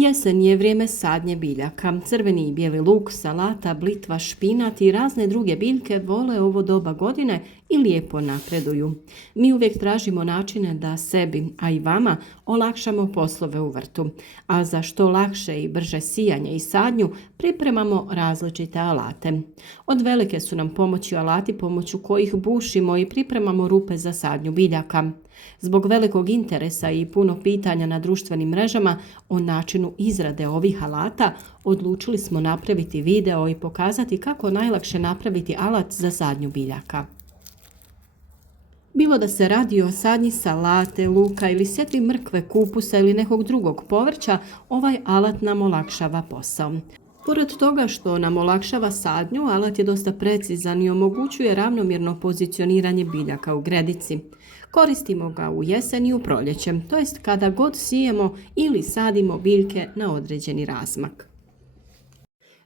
Jesen je vrijeme sadnje biljaka. Crveni i bijeli luk, salata, blitva, špinat i razne druge biljke vole ovo doba godine i lijepo napreduju. Mi uvijek tražimo načine da sebi, a i vama, olakšamo poslove u vrtu. A za što lakše i brže sijanje i sadnju pripremamo različite alate. Od velike su nam pomoći alati pomoću kojih bušimo i pripremamo rupe za sadnju biljaka. Zbog velikog interesa i puno pitanja na društvenim mrežama o načinu izrade ovih alata, odlučili smo napraviti video i pokazati kako najlakše napraviti alat za sadnju biljaka. Bilo da se radi o sadnji salate, luka ili sjetvi mrkve, kupusa ili nekog drugog povrća, ovaj alat nam olakšava posao. Pored toga što nam olakšava sadnju, alat je dosta precizan i omogućuje ravnomjerno pozicioniranje biljaka u gredici. Koristimo ga u jesen i u proljeće, to jest kada god sijemo ili sadimo biljke na određeni razmak.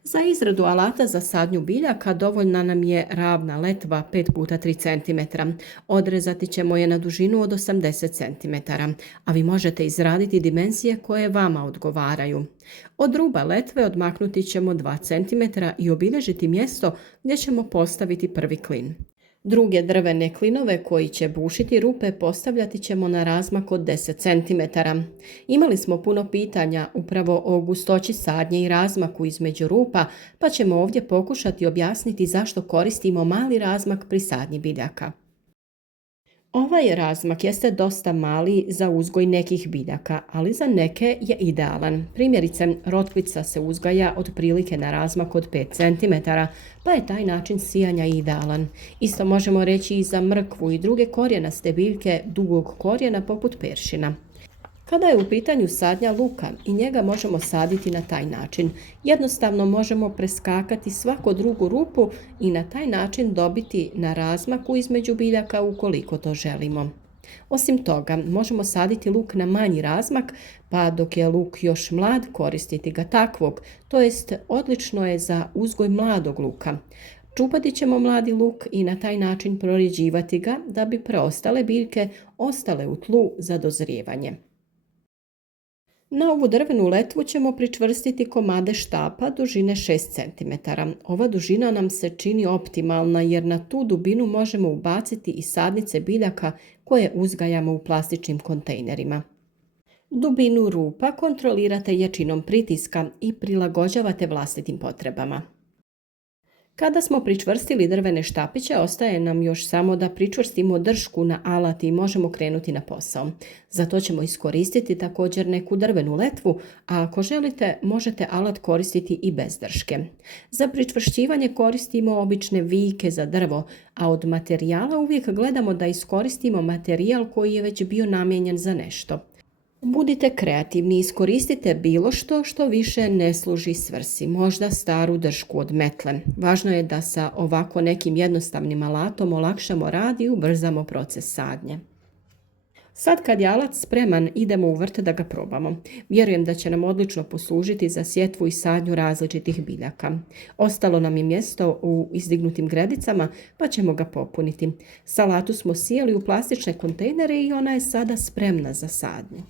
Za izradu alata za sadnju biljaka dovoljna nam je ravna letva 5x3 cm. Odrezati ćemo je na dužinu od 80 cm, a vi možete izraditi dimenzije koje vama odgovaraju. Od ruba letve odmaknuti ćemo 2 cm i obilježiti mjesto gdje ćemo postaviti prvi klin. Druge drvene klinove koji će bušiti rupe postavljati ćemo na razmak od 10 cm. Imali smo puno pitanja upravo o gustoći sadnje i razmaku između rupa, pa ćemo ovdje pokušati objasniti zašto koristimo mali razmak pri sadnji biljaka. Ovaj razmak jeste dosta mali za uzgoj nekih biljaka, ali za neke je idealan. Primjerice, rotkvica se uzgaja otprilike na razmak od 5 cm, pa je taj način sijanja idealan. Isto možemo reći i za mrkvu i druge korijenaste biljke dugog korijena poput peršina. Kada je u pitanju sadnja luka, i njega možemo saditi na taj način. Jednostavno možemo preskakati svaku drugu rupu i na taj način dobiti na razmaku između biljaka ukoliko to želimo. Osim toga, možemo saditi luk na manji razmak, pa dok je luk još mlad koristiti ga takvog, to jest odlično je za uzgoj mladog luka. Čupati ćemo mladi luk i na taj način prorjeđivati ga da bi preostale biljke ostale u tlu za dozrijevanje. Na ovu drvenu letvu ćemo pričvrstiti komade štapa dužine 6 cm. Ova dužina nam se čini optimalna jer na tu dubinu možemo ubaciti i sadnice biljaka koje uzgajamo u plastičnim kontejnerima. Dubinu rupa kontrolirate jačinom pritiska i prilagođavate vlastitim potrebama. Kada smo pričvrstili drvene štapiće, ostaje nam još samo da pričvrstimo dršku na alat i možemo krenuti na posao. Za to ćemo iskoristiti također neku drvenu letvu, a ako želite možete alat koristiti i bez drške. Za pričvršćivanje koristimo obične vijke za drvo, a od materijala uvijek gledamo da iskoristimo materijal koji je već bio namijenjen za nešto. Budite kreativni i iskoristite bilo što više ne služi svrsi, možda staru dršku od metle. Važno je da sa ovako nekim jednostavnim alatom olakšamo rad i ubrzamo proces sadnje. Sad kad je alat spreman, idemo u vrt da ga probamo. Vjerujem da će nam odlično poslužiti za sjetvu i sadnju različitih biljaka. Ostalo nam je mjesto u izdignutim gredicama, pa ćemo ga popuniti. Salatu smo sijali u plastične kontejnere i ona je sada spremna za sadnju.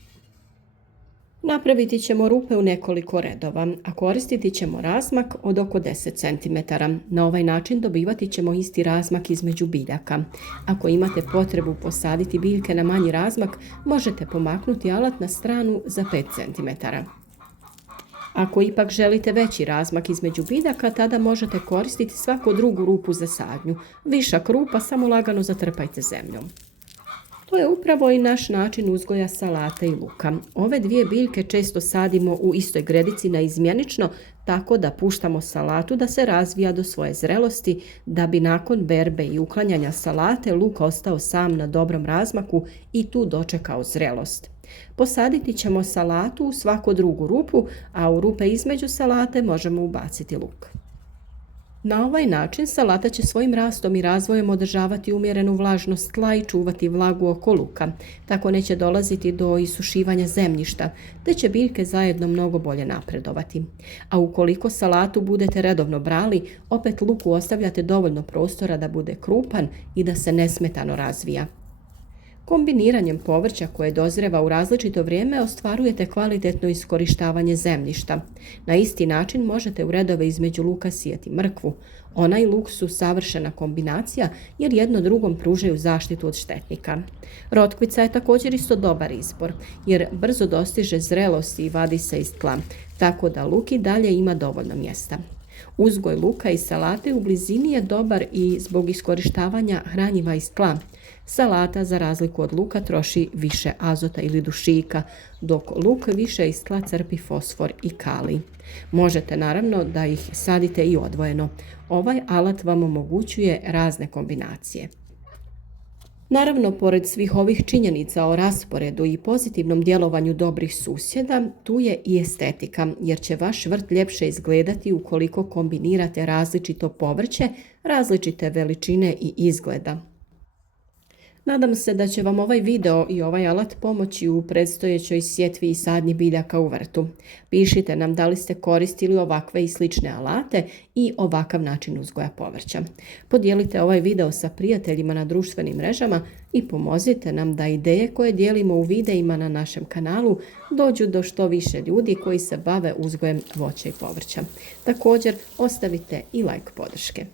Napraviti ćemo rupe u nekoliko redova, a koristiti ćemo razmak od oko 10 cm. Na ovaj način dobivati ćemo isti razmak između biljaka. Ako imate potrebu posaditi biljke na manji razmak, možete pomaknuti alat na stranu za 5 cm. Ako ipak želite veći razmak između biljaka, tada možete koristiti svaku drugu rupu za sadnju. Višak rupa samo lagano zatrpajte zemljom. To je upravo i naš način uzgoja salate i luka. Ove dvije biljke često sadimo u istoj gredici naizmjenično, tako da puštamo salatu da se razvija do svoje zrelosti, da bi nakon berbe i uklanjanja salate luk ostao sam na dobrom razmaku i tu dočekao zrelost. Posaditi ćemo salatu u svaku drugu rupu, a u rupe između salate možemo ubaciti luk. Na ovaj način salata će svojim rastom i razvojem održavati umjerenu vlažnost tla i čuvati vlagu oko luka. Tako neće dolaziti do isušivanja zemljišta, te će biljke zajedno mnogo bolje napredovati. A ukoliko salatu budete redovno brali, opet luku ostavljate dovoljno prostora da bude krupan i da se nesmetano razvija. Kombiniranjem povrća koje dozreva u različito vrijeme ostvarujete kvalitetno iskorištavanje zemljišta. Na isti način možete u redove između luka sijati mrkvu. Ona i luk su savršena kombinacija jer jedno drugom pružaju zaštitu od štetnika. Rotkvica je također isto dobar izbor jer brzo dostiže zrelost i vadi se iz tla, tako da luk i dalje ima dovoljno mjesta. Uzgoj luka i salate u blizini je dobar i zbog iskorištavanja hranjiva iz tla. Salata, za razliku od luka, troši više azota ili dušika, dok luk više iz tla crpi fosfor i kalij. Možete naravno da ih sadite i odvojeno. Ovaj alat vam omogućuje razne kombinacije. Naravno, pored svih ovih činjenica o rasporedu i pozitivnom djelovanju dobrih susjeda, tu je i estetika, jer će vaš vrt ljepše izgledati ukoliko kombinirate različito povrće, različite veličine i izgleda. Nadam se da će vam ovaj video i ovaj alat pomoći u predstojećoj sjetvi i sadnji biljaka u vrtu. Pišite nam da li ste koristili ovakve i slične alate i ovakav način uzgoja povrća. Podijelite ovaj video sa prijateljima na društvenim mrežama i pomozite nam da ideje koje dijelimo u videima na našem kanalu dođu do što više ljudi koji se bave uzgojem voća i povrća. Također, ostavite i like podrške.